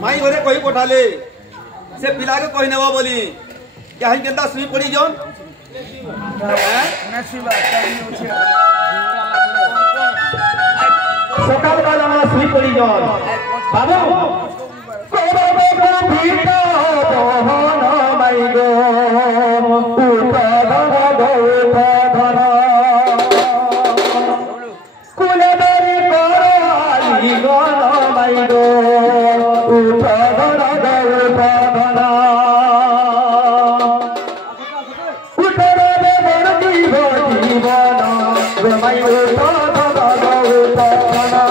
माई घरे कही पठाले से पिला के कही नेवा बोली क्या हम केंदा सुई पड़ी जोन सकाल काल हमरा सुई पड़ी जोन बाबू कोबा बाबू भीता दोहन माई गो उठा धरा गो उठा धरा कुलबरी कराली गन माई गो उठा धरा गो उठा धरा उठरा दे बड़ जीवन गो माई उठा धरा गो उठा धरा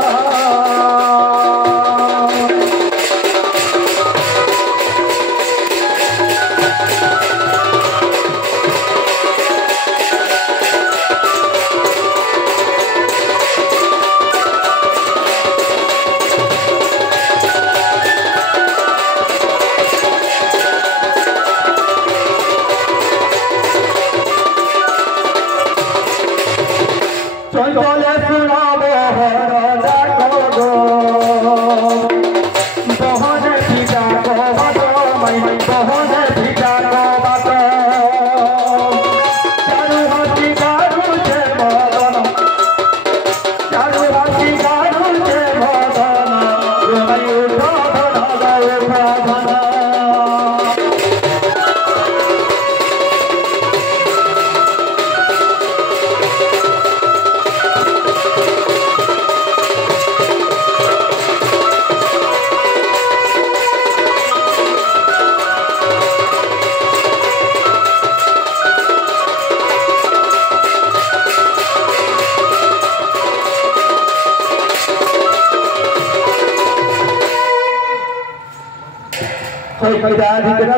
चले सुनाबो हर जाको गो बहन पिता को बात मैं बहन पिता को बात चारू हाथी गारू छे मदन चारू हाथी गारू छे मदन मैं उठा धरा उठा धरा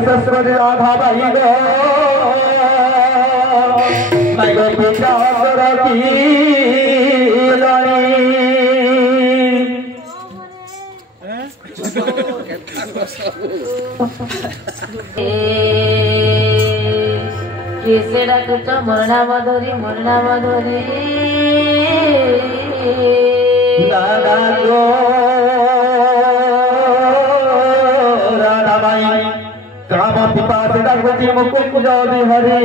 सस्वरी राधा बाई गो मैं गो पिता की लड़ी किसे डाकुच मरणा मधुरी दादा गो राधा बाई काम पिपास डाकुची मुकुंज बिहारी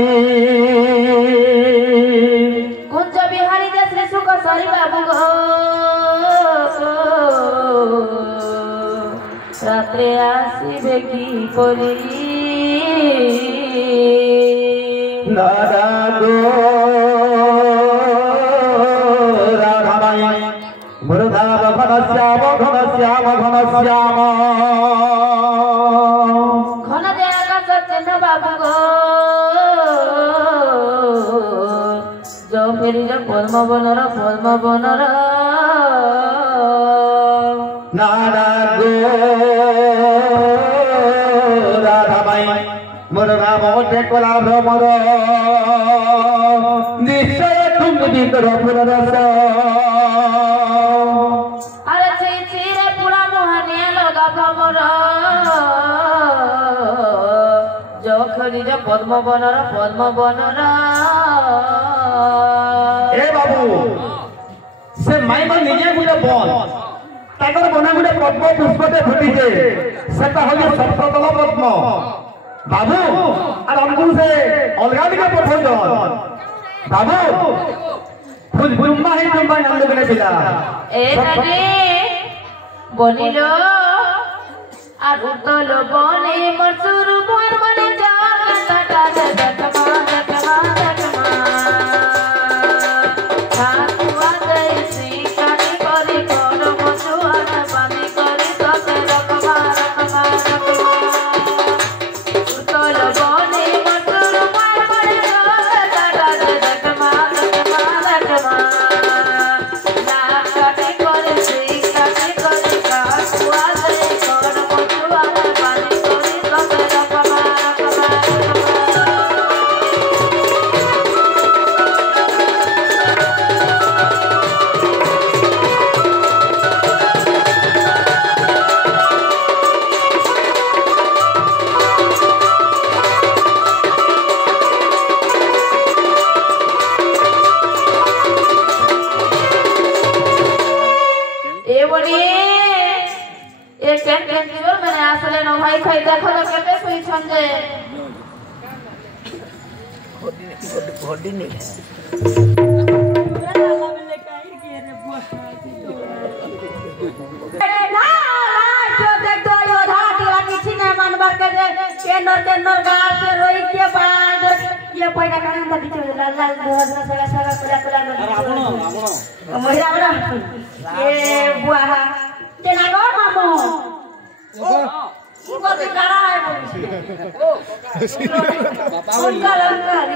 कुंज बिहारी दे श्री सुख सरी बाबू गो रात्रे आसीबे की परी दादा गो राधा बाई मुरधाम घन श्याम घन श्याम घन श्याम घन देगा सचिन बाबू गो जो फेरी जो पद्म बनर नाना गो राधा बाई मोर नाम टेकोला भ्रमर निश्चय तुम भीतर पुररस अरे रे पुरा मोहनिया लगा भ्रमर जो फेरी जो पद्म बनर ए बाबू से माई मन निजे गुटे बन ताकर बना गुटे पद्म पुष्पते फुटिजे सेटा होले सप्तदल पद्म बाबू আর আমগুল से अलगा दिके पठन दन बाबू फुल ब्रह्मा हि ब्रह्मा नाम देबे पिला ए दादी বলিলো আর উতল বনে মসুর ভর বনে জাটা টাটা টাটা पानी ले नो भाई खाई देखो तो केते सुई छन जे घोड़ी नहीं के नर गाल से रोई के बांध ये पैदा करन त बिच लाल लाल धोस सगा सगा पुला पुला महिला बड़ा ए बुआ तेना गो मामू वो तो करा है अंकल अंकल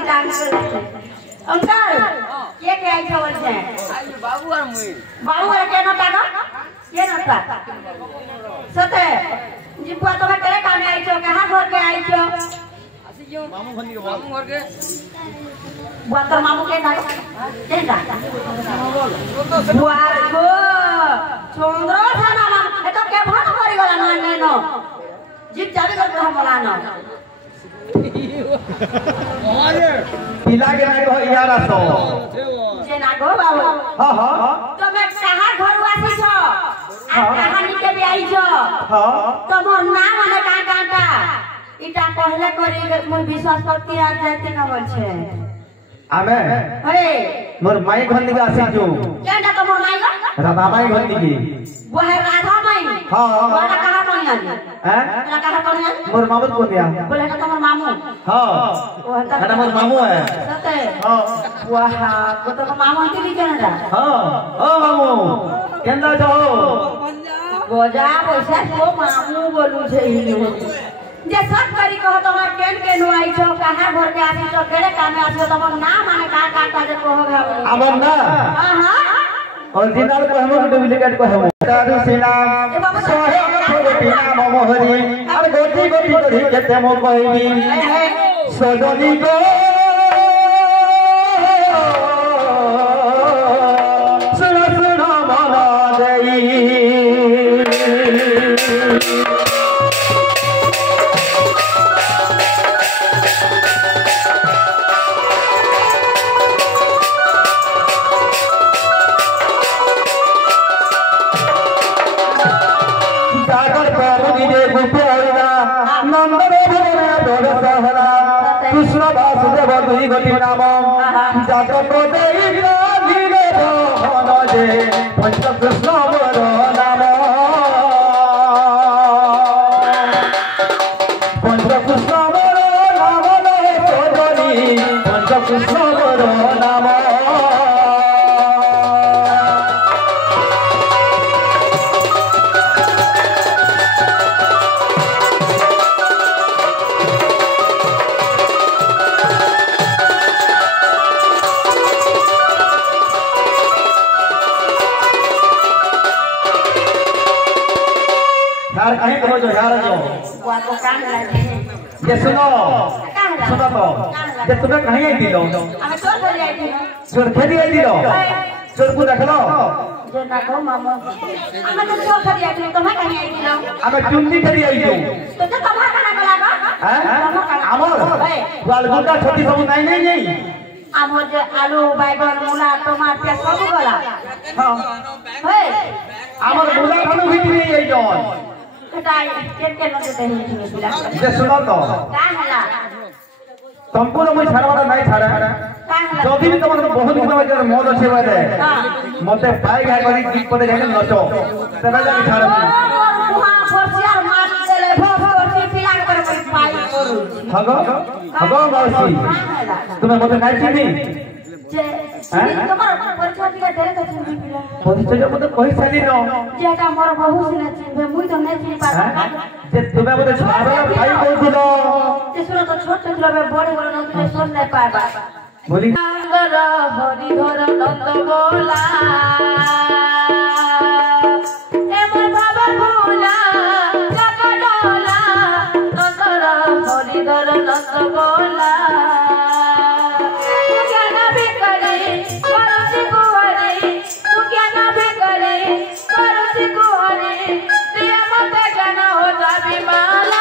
अंकल ये क्या है बोल छे बाबू और के नटा ना ये नटा सते जी बुआ तो करे काम आई छो कहां घर के आई छो मामू घर के बुआ तो मामू के ना केना बुआ को चंद्र थाना मामू ए तो के भान करी गला ना नेनो जीप जाबे कर हम बोलानो अरे पिला के ना कहो यार आसो जे ना गो बाबू हां हां तो मैं कहां घर वासी छो आ कहानी के भी आई छो हां तमोर नाम माने का काटा इटा कहले करी मोर विश्वास करती आ जाते न बोल छे आमे अरे मोर माई घर निका आसी जो केना तमोर माई गो राधा माई घर निकी वो है राधा माई हां वाला कहां कोनी आनी हैं वाला कहां कोनी आनी मोर मामू को दिया बोले तो तमोर मामू हां वो है है मोर मामू है सते हां वाह को तो मामू आती भी केना हां ओ मामू केंदा जो गोजा पैसा को मामू बोलू छे जे सब करी कहो तमर केन केन आई छो कहां घर के आसी छो केड़े काम आसी तमर नाम माने का काटा जे कहो भाव आमन ना हां हां ओरिजिनल को हम डुप्लीकेट को हम दादू सीना सोहे गोटी नाम मोहरी और गोटी गोटी करी केते मो कहबी सजनी गो सुन सुन मन देई कृष्ण वासुदेव दुई गोटी नाम जगत देई धीरे रोहन जे पंच कृष्ण मोर नाम पंच कृष्ण मोर नाम रे सजनी पंच कृष्ण मोर नाम यार कहीं करो जो यार जो बुआ को कान लगे ये सुनो सुनो तो ये तुम्हें कहीं आई दिलो हमें चोर चली आई थी चोर खेली आई दिलो चोर को देख लो जे ना को मामू हमें तो चोर चली आई थी तुम्हें कहीं आई थी हमें चुन्नी खेली आई जो तो जे तुम्हारा काना को लगा हैं आमर वालगुंडा छोटी सब नहीं नहीं नहीं आमर जे आलू बैगन मूला टमाटर सब गला हां हे आमर मूला खानु बिक्री आई जोन कटाई के न देते हैं बिला ये सुनो तो का हला संपूर्ण मैं छाड़वाटा नहीं छाड़ा का हला जदी भी तुम बहुत दिन में जर मौज अच्छे बात है मते पाई गए करी दीप पते जाके नचो तबे जाके छाड़ वहां फरसियार मार देले फरसी पिला कर पाई करू हगो हगो मौसी तुम्हें मते नहीं चिनी जे तुम्हारा परिचय दिया देले तो चिन्ह पिला परिचय मते कहि साली न जेटा मोर बहु सिना चिन्ह मुई तो नहीं चिन्ह पाता जे तुम्हें मते छाड़ा भाई बोल दिलो ते सुनो तो छोट छोट बड़े बड़े न तो सुन नहीं पाबा बोली नंदर हरिधर नंद बोला ए मोर बाबा बोला जगडोला नंदर हरिधर नंद बोला तू क्या ना भी करे करुसी कुहरे तू क्या ना भी करे करुसी कुहरे दिया मत जाना हो जाबी माला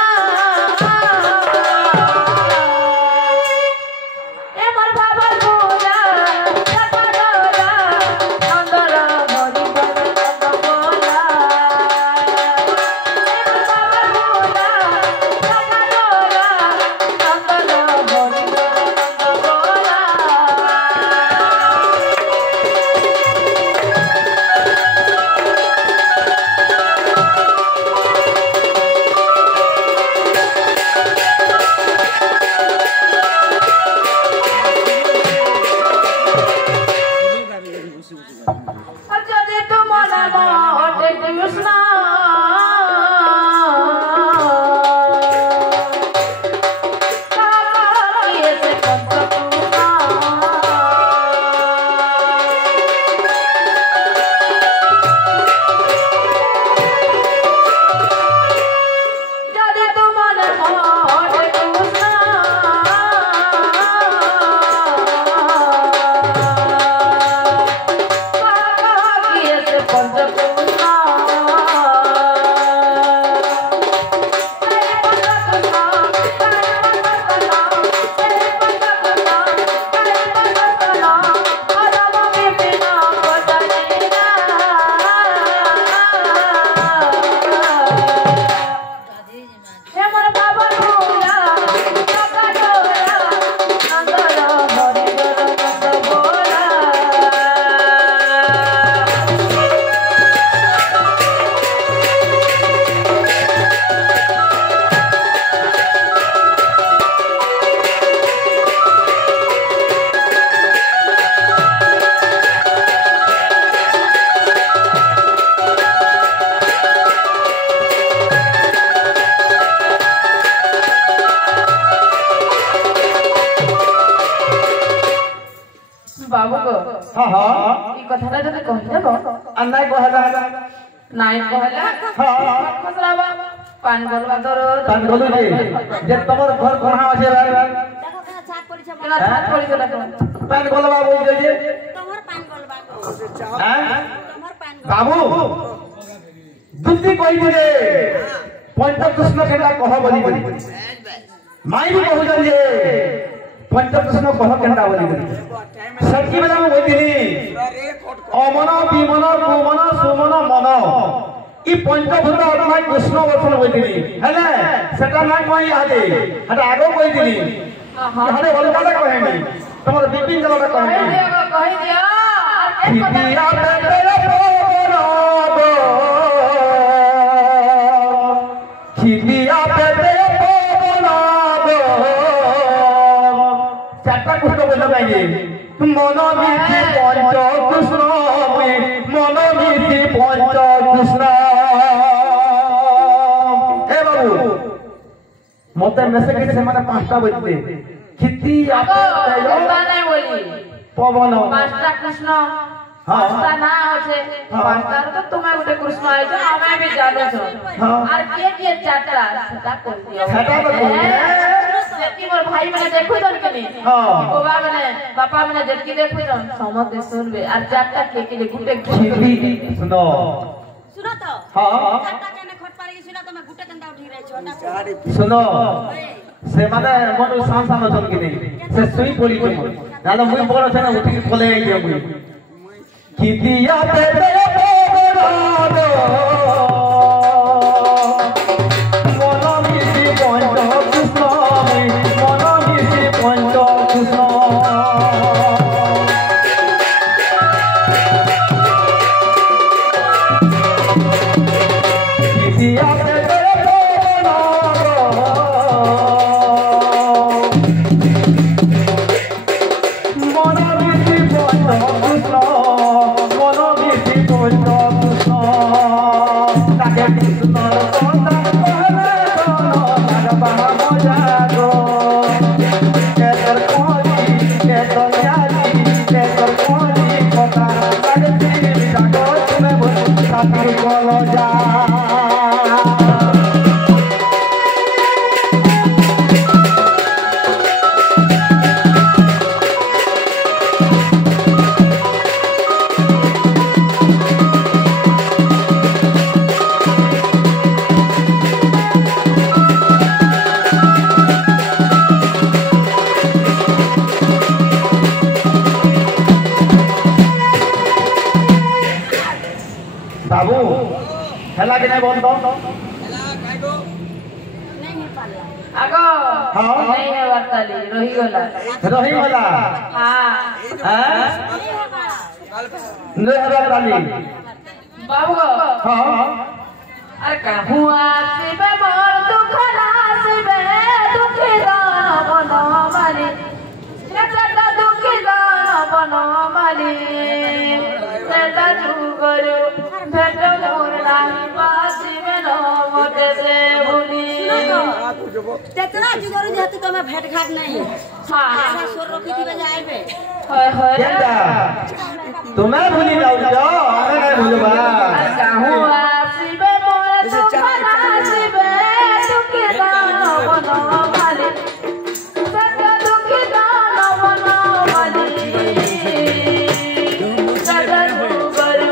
बाबू को हां हां ई कथाटा जने कहले अन्नाय कहला नाई कहला हां खसराबा पान गलवा दरो पान गलु जे तमर घर कहां আছে देखो केना छात पड़ी छ केना छात पड़ी छ देखो पान गलवा बोल जे तमर पान गलवा हां तमर पान बाबू दुद्दी कहि दिले पंचकृष्ण केटा कह बोली बोली माई भी कहउजन जे पंचकृष्ण कह केटा बोली बोली सखी बेला में बोलिनी अमन विमन कुमन सुमन मन ई पंचभूत आत्मा कृष्ण वचन बोलिनी हेले सेटा ना कहि आदे हटा आगो बोलिनी हने बोलबाटा कहनी तमर बिपिन जलटा कहनी कहि दियो खितिया तेरे पोरब खितिया तेरे पोरब चारटा कुष्ठ बोल पाएंगे मन मिथि पंच कृष्ण मन मिथि पंच कृष्ण ए बाबू मते मेसे के से माने पांचटा बोलते खितिया तेरे नहीं बोली पवन पांचटा कृष्ण पांचटा ना আছে পাঁচটা তো তুমি গোটে কৃষ্ণ আইছো আমি भी জানো છો আর के চারটা সেটা কই দিও সেটা তো কই যেতি মোর ভাই মানে দেখো দন কেনি বাবা মানে বাবা মানে যেতি দেখো দন সমস্ত শুনবে আর চারটা के গোটে খিলি শুনো শুনো তো हां চারটা কেন খট পারি শুনা তুমি গোটে কেনটা উঠি রাইছো শুনো से माने मन शान शान अछन कि नहीं से सुई पड़ी के नाले मुई बड़ छ ना उठी पले आई जे मुई कितिया पे तेरे पोगरादो मन मिथि पंच कृष्ण मन मिथि पंच कृष्ण कितिया पे तेरे बाबू हेला के नहीं बोल दो आगो हां नहीं है वार्ताली रही होला हां हैं नहीं है ताली बाबू हां अरे कहूं आसीबे मोर दुख नासीबे दुखी दान बनो माली नेता दुखी दान बनो माली नेता जुगरो भेट मोर नाही पासीबे न मते से भूली तेतरा जुगरो जेतु तमे भेट घाट नहीं हां ऐसा सोर रखी दिबे जे आइबे होय होय केंदा तुम्हें भूली जाऊ जो हमें नहीं भूलबा अरे कहूं आसीबे मोर दुख नासीबे दुखी दान बनो माली नेता दुखी दान बनो माली नेता जुगरो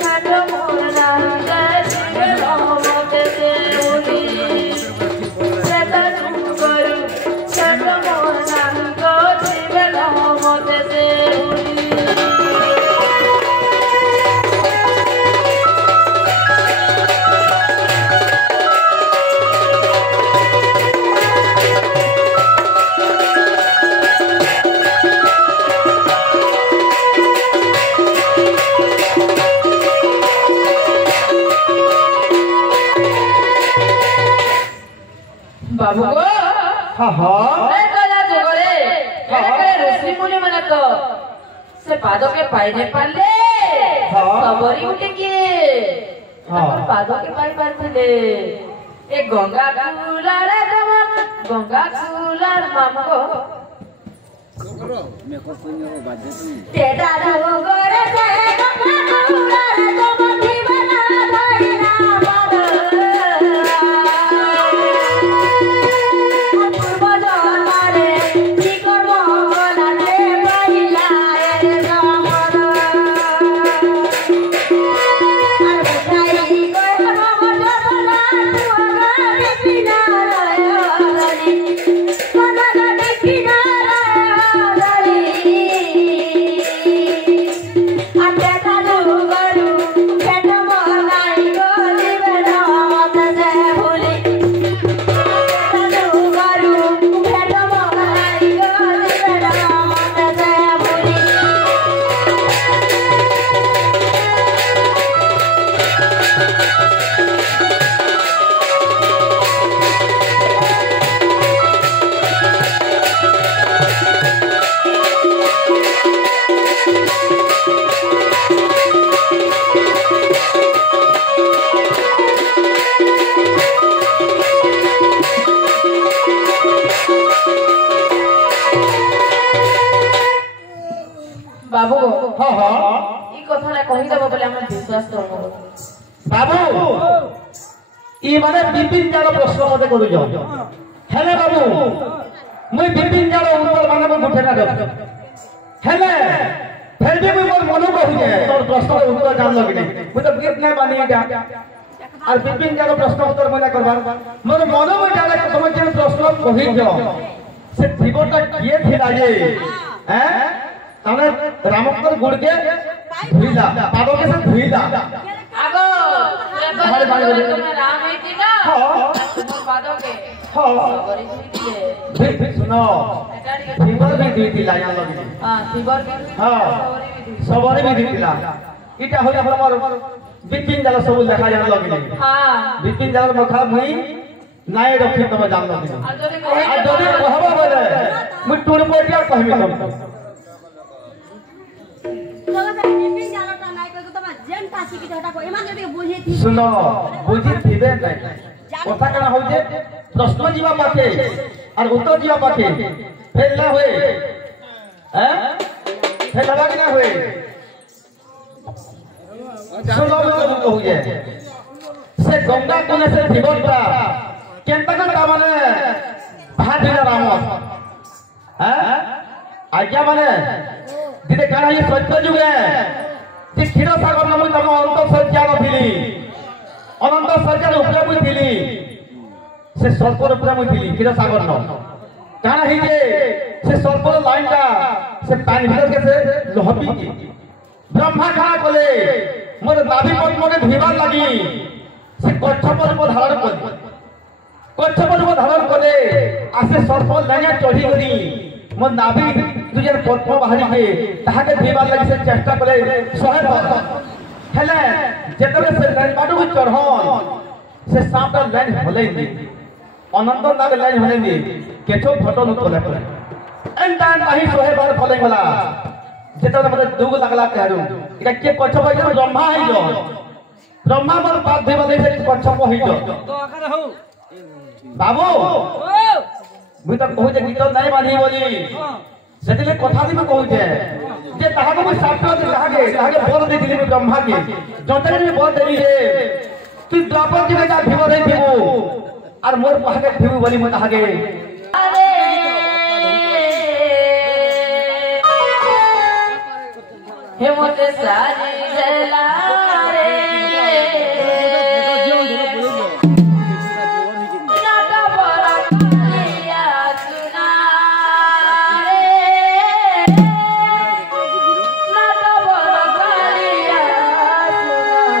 भेट मोर नाही पासीबे न मते से भूली नेता जुगरो भेट मोर नाही पासीबे न मते से भूली बाबू को हाँ हाँ मैं तो जा जुगले करे ऋषि मुनि मन तो से पादों के पाइने पाले सबरी उठे के पादों के पाई पाते ले एक गंगा कूलर गंगा कूलर मामको तेरा जुगर से गंगा कूलर तो मधी बना धैरा बाबू हाँ हाँ ई कथा ना कहि देबो बोले हम विश्वास करबो बाबू ई माने विपिन जानो प्रश्न मते करू जो हेले बाबू मुई विपिन जानो उत्तर माने को गुठे ना दे हेले फिर भी मुई मोर मनो कहू जे तोर प्रश्न रे उत्तर जान लगे नहीं मुई तो गिफ्ट नहीं बानी एटा और विपिन जानो प्रश्न उत्तर मने करबा मोर मनो में जाले समझ जे प्रश्न कहि जो से जीवनटा किए थिला जे हैं ताने रामकर गुड़ के धुईला पादों के से धुईला आगो हमारे बारे में तुम्हें राम है थी ना हां तुम पादों के हां बड़ी थी दिए फिर सुनो फीवर भी दी थी लाया लगी हां फीवर भी हां सबरे भी दी थी इटा होया हमर विपिन जाला सब देखा जान लगी हां विपिन जाला मखा मुई नाय रखी तब जान लगी आ जदी कहबो बोले मुई टूर पोटिया कहबी तब सुनो बुझी थिबे नहीं कथा कना हो जे प्रश्न जीवा पाके और उत्तर जीवा पाके फेल ना होए हैं फेल लगा के ना होए सुनो मैं तो हो जाए से गंगा कोने से जीवनटा केनता का माने भात दिला राम हैं आज्ञा माने दिदे काना ये सत्य जुग है जे क्षीर सागर नाम तम अनंत सज्जा नथिली अनंत सज्जा उपरे मुई थिली से सर्पर उपरे मुई थिली क्षीर सागर न काना ही जे से सर्पर लाइनटा से पानी भीतर के से लोहपी की ब्रह्मा खाना कले मोर दाबी पद्म के धुइबार लागि से कच्छपर को धारण कले कच्छपर को धारण कले आसे सर्प लाइना चढ़ी गरी मो नाभि तुझे पद्म बाहरी के ताहा के धुइबार लागि से चेष्टा कले सहे हेले जेतबे से लाइन बाडू को चढ़न से सामटा लाइन हले नी अनंत लाग लाइन हले नी केछो फोटो न तोले पड़े एंटा नाही सहे बार फले वाला जेतबे मते दुग लागला तेहरू इका के कच्छप है ब्रह्मा है जो ब्रह्मा मोर बात धुइबा ले से कच्छप है जो तो आकर हो बाबू मुई तो कहू जे गीत नहीं मानी बोली सेतिले कथा दिमे कहू जे ताहा को साप्ता दे ताहा के बोल देखिले में ब्रह्मा के जतरे में बोल देली रे तू द्वापर के जा भिव रे भिवो और मोर पहाके भिवो बोली मत आगे हे मोटे सारी जला रे नाटा बड़ा कलिया सुना रे नाटा बड़ा कलिया सुना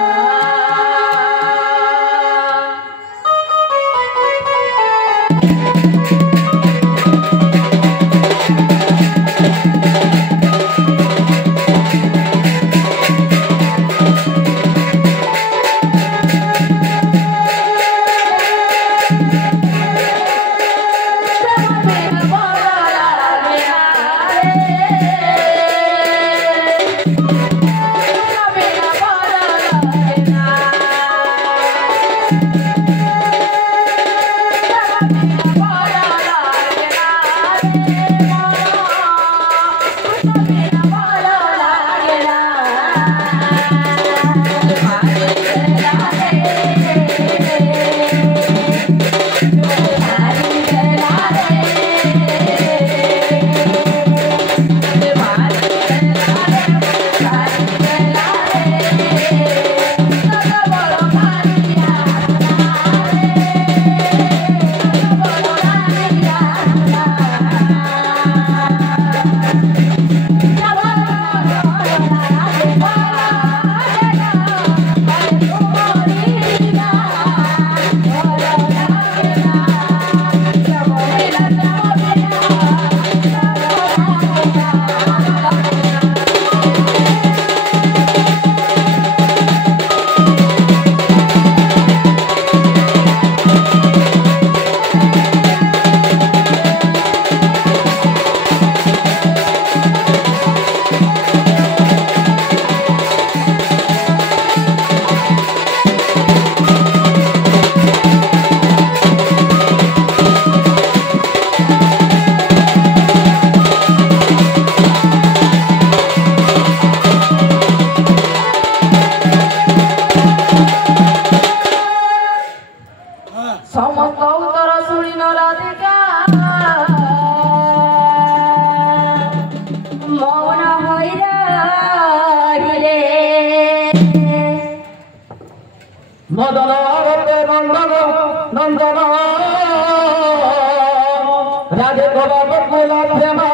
राधे गोपाल बोला प्रेमाइले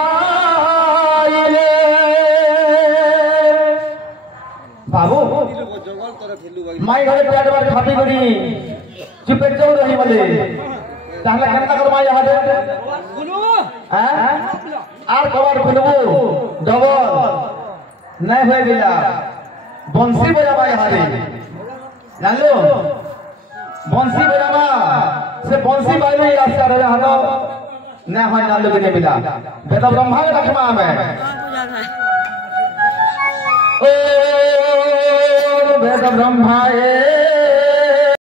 बाबू माई घरे पेट बार खापी करी चुपेट जाऊ रही बोले ताहले केनता कर माई हादे हैं आर कबार खुलबो डबल नहीं होय बिला बंसी बजा माई हादे जानलो बंसी बजामा से बंसी बाई रास्ता रे हालो ना हो ना लोग ने बिला वेद ब्रह्मा के रखमा में ओ वेद ब्रह्मा